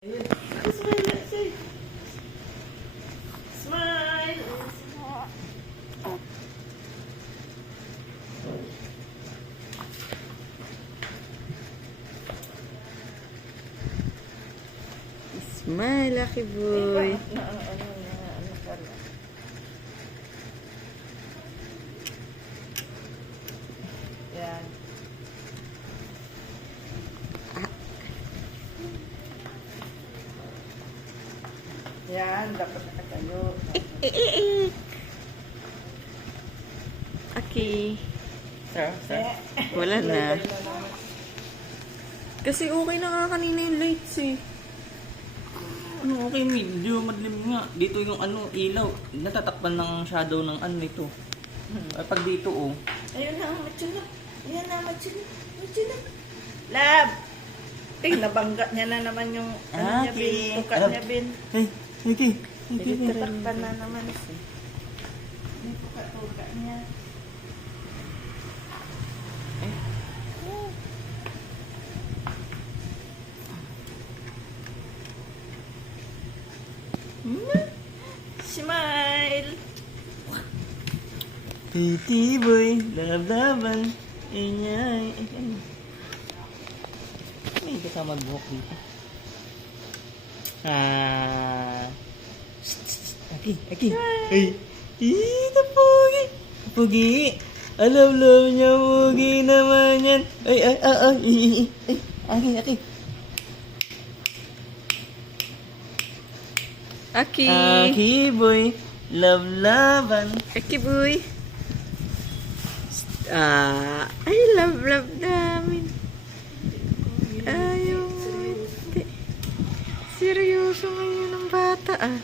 Smile, say. Smile. Smile, lucky boy. Ano ka na? Yan. Yan, dapat nakatayo. Aki. Sir. Wala na. Kasi okay na nga kanina yung lights eh. Ano, okay, medyo madilim nga. Dito yung ilaw. Natatakpan ng shadow ng nito. Ay, pag dito, oh. Ayun na, matsula. Ayan na, matsula. Matsula. Lab! Nabangga niya na naman yung niya, Bin. Tukat niya, Bin. Hey, okay. Takpan na naman siya. May tukat niya. Smile! Titi boy, love-laban. Inyay. May kasama buhok dito. Aki. Ay. Ito, Pugi. Pugi. Love niya, Pugi naman yan. Ay. Aki. Aki. Aki boy, love-laban. Aki boy. I love namin. Ayaw mo hindi. Seryoso ngayon ang bata ah.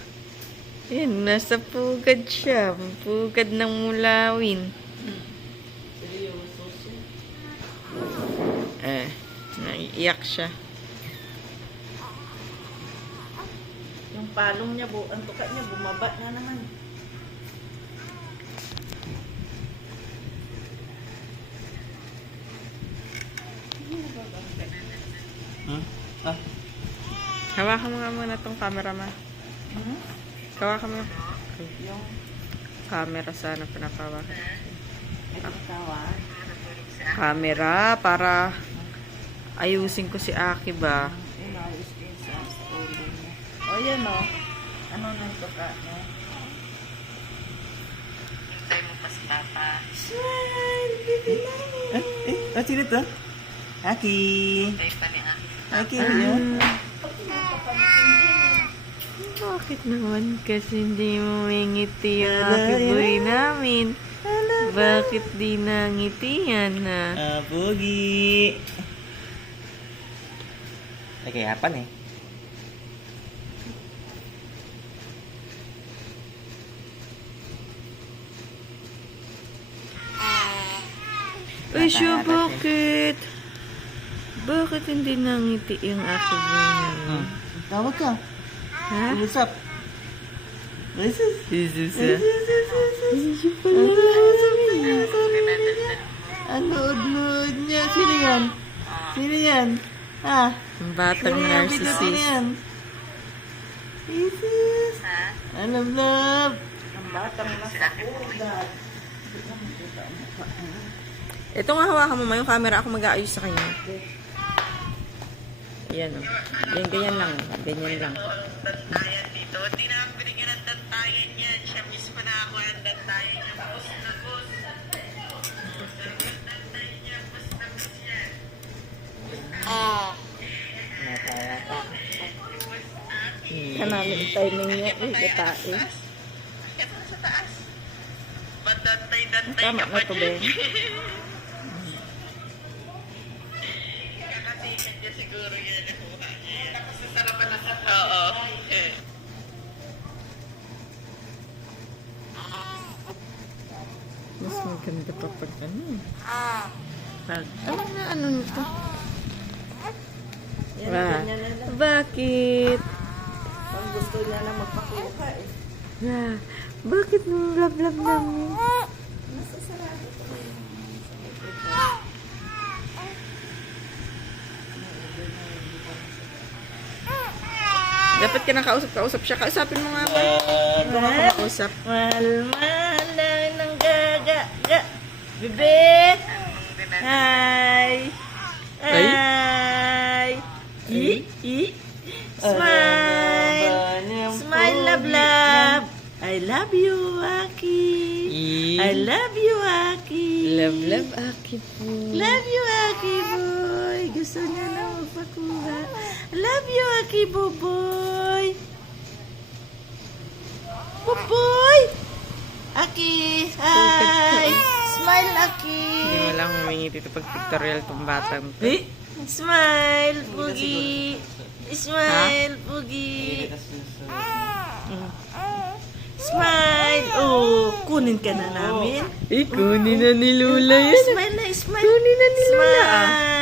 Yan, nasa pugad siya. Pugad ng mulawin. Naiiyak siya. Yung palong niya, ang tukat niya, bumaba na naman. Hawakan mo nga muna tong camera ma. Hawakan mo. Yung Camera sana pinapawakan. tawag. Camera para ayusin ko si Aki ba. Inayos din sa ulo niya. O yan o. Ano nang tuka niya? Hintay mo pa si Papa. Smile! Baby mommy! Sino to? Aki. Hintay pa ni Aki. Aki, yun. Bakit naman kasi hindi mo ngiti yung Aki boy namin? Bakit di nangiti yan na? Pugi. Ay, kayapan eh. Uy, siya, bakit? Bakit hindi nangiti yung Aki boy namin? Tawag ka. Ha? What's up? Jesus. Jesus ah. Ang nood niya. Sino yan? Sino yan? Ang batang Sino yan? Sino narcissist. yan? Jesus. Love. Ang batang nasa pugad. Ito nga hawakan mo ma yung camera. Ako mag-aayos sa kanya. Yan o. Ganyan lang. Ganyan lang. Dantayan dito. Hindi na ang binigyan ng dantayan yan. Siya mismo na ako ang dantayan niya. Bus na bus. Dantayan niya. Bus na bus yan. Kanamin timing niya. Uy, gatae. Kaya pa sa taas. Ba't dantay-dantay Tama ka na pa to, dyan? Ben. Kakasikan niya siguro yan. Tapos sasarapan na sa oo. Mas maganda pa pag ano. Pag, ano nito? Yan, ganyan na lang. Bakit? Ang gusto niya na magpakuha eh. Bakit nung love namin? Nasa sarado ko na yun. Dapat ka nakausap siya. Kausapin mo nga ba? Ito ka makausap. Mahal lang ng gaga. Bebe! Hi! Hi! Smile! Smile, love. I love you, Aki. I love you, Aki. Love, Aki po. Love you, Aki boy. Gusto niya na magpakuha. Love you, Aki boy. Boy! Aki! Hi! Smile, Aki! Hindi mo lang humingi dito pag pictorial tong batang to. Smile, Pugi! Smile, Pugi! Smile! Oh, kunin ka na namin. Kunin na ni Lula yan. Smile na, smile. Kunin na ni Lula, ah. Smile!